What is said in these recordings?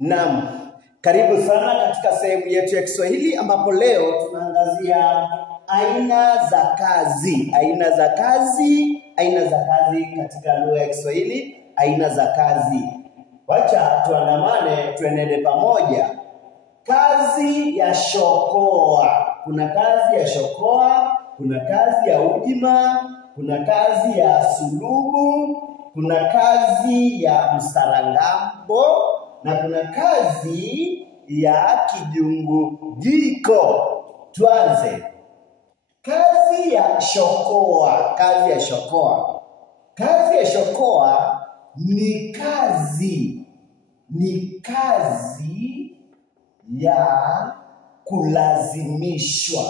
Naam, karibu sana katika sehemu yetu ya Kiswahili ambapo leo tunaangazia aina za kazi. Aina za kazi katika lugha ya Kiswahili, aina za kazi. Wacha tuandamane tuenende pamoja. Kazi ya shokoa. Kuna kazi ya shokoa, kuna kazi ya ujima, kuna kazi ya sulubu, kuna kazi ya msarangambo, na kuna kazi ya kijungujiko. Tuanze. Kazi ya shokoa. Kazi ya shokoa. Kazi ya shokoa ni kazi ya kulazimishwa.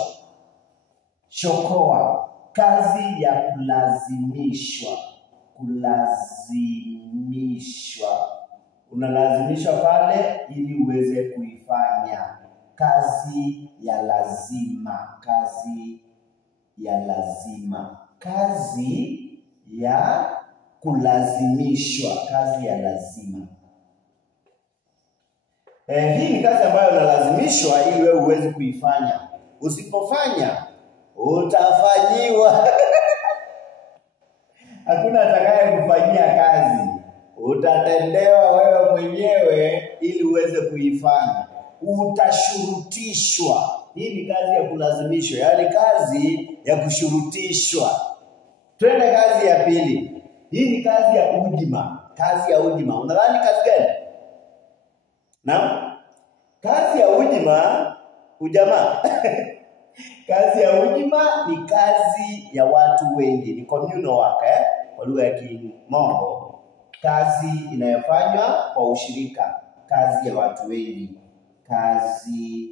Shokoa, kazi ya kulazimishwa. Unalazimishwa pale ili uweze kuifanya. Kazi ya lazima. Kazi ya kulazimishwa. Kazi ya lazima. Hii ni kazi ambayo unalazimishwa ili wewe uweze kuifanya. Usipofanya utafanyiwa. Hakuna atakaye kufanyia kazi. Utatendewa wewe mwenyewe ili uweze kuifanya. Utashurutishwa. Hii ni kazi ya kulazimishwa, yaani kazi ya kushurutishwa. Twende kazi ya pili. Hii ni kazi ya ujima. Kazi ya ujima. Unadhani kazi gani? Naam? Kazi ya ujima, ujamaa. Kazi ya ujima ni kazi ya watu wengi, ni communal work kwa lugha ya Kimombo. Kazi inayofanywa kwa ushirika, kazi ya watu wengi, kazi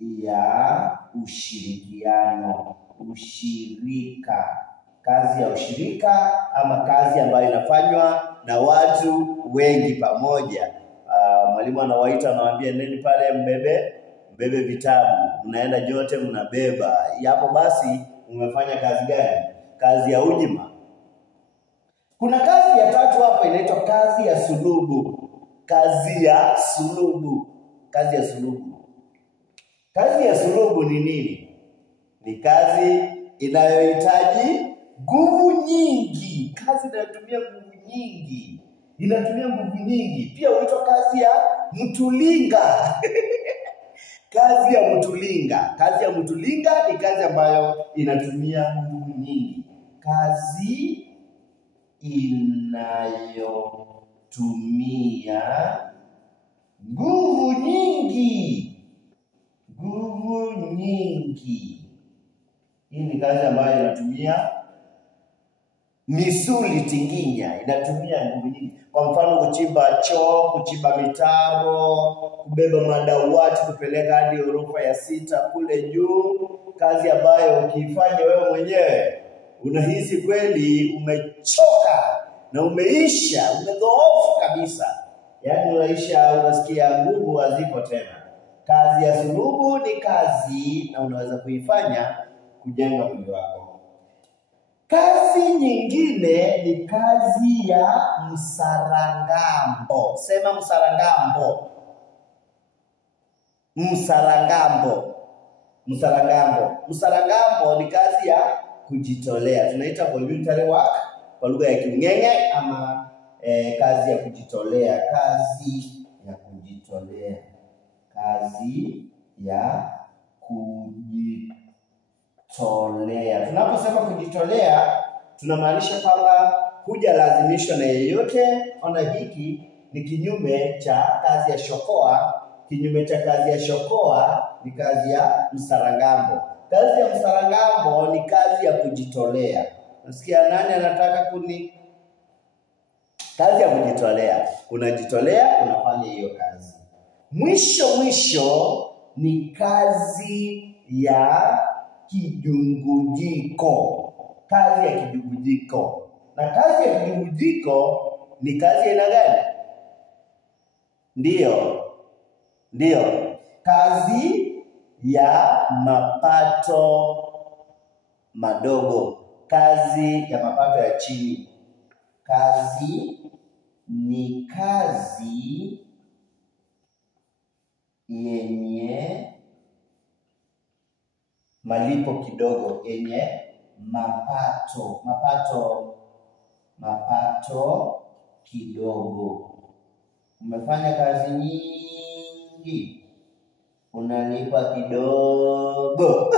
ya ushirikiano, ushirika, kazi ya ushirika ama kazi ambayo inafanywa na watu wengi pamoja. Mwalimu anawaita, anawaambia neni pale mbebe vitabu, mnaenda jote mnabeba. Hapo basi umefanya kazi gani? Kazi ya ujima. Kuna kazi ya tatu hapo inaitwa kazi ya sulubu. Kazi ya sulubu. Kazi ya sulubu ni nini? Ni kazi inayohitaji nguvu nyingi. Kazi inayotumia nguvu nyingi. Pia huitwa kazi ya mtulinga. Kazi ya mtulinga. Kazi ya mtulinga ni kazi ambayo inatumia nguvu nyingi. Kazi inayotumia nguvu nyingi. Hii ni kazi ambayo inatumia misuli tinginya, inatumia nguvu nyingi. Kwa mfano kuchimba choo, kuchimba mitaro, kubeba madawati kupeleka hadi orofa ya 6 kule juu. Kazi ambayo ukiifanya wewe mwenyewe unahisi kweli umechoka na umedhoofu kabisa. Yaani unasikia nguvu hazipo tena. Kazi ya sulubu ni kazi na unaweza kuifanya kujenga mwili wako. Kazi nyingine ni kazi ya msarangambo. Sema msarangambo. Msarangambo ni kazi ya kujitolea. Tunaita voluntary work kwa lugha ya King'eng'e ama kazi ya kujitolea. Kazi ya kujitolea. Tunaposema kujitolea, tunamaanisha kwamba hujalazimishwa na yeyote. Ona, hiki ni kinyume cha kazi ya shokoa. Kinyume cha kazi ya shokoa ni kazi ya msarangambo. Kazi ya msarangambo ni kazi ya kujitolea. Nasikia nani anataka kazi ya kujitolea. Unajitolea, unafanya hiyo kazi. Mwisho ni kazi ya kijungujiko. Kazi ya kijungujiko. Na kazi ya kijungujiko ni kazi aina gani? Ndio. Kazi ya mapato madogo. Kazi ya mapato ya chini. Kazi ni kazi yenye malipo kidogo, yenye mapato kidogo. Umefanya kazi nyingi, unalipa kidogo.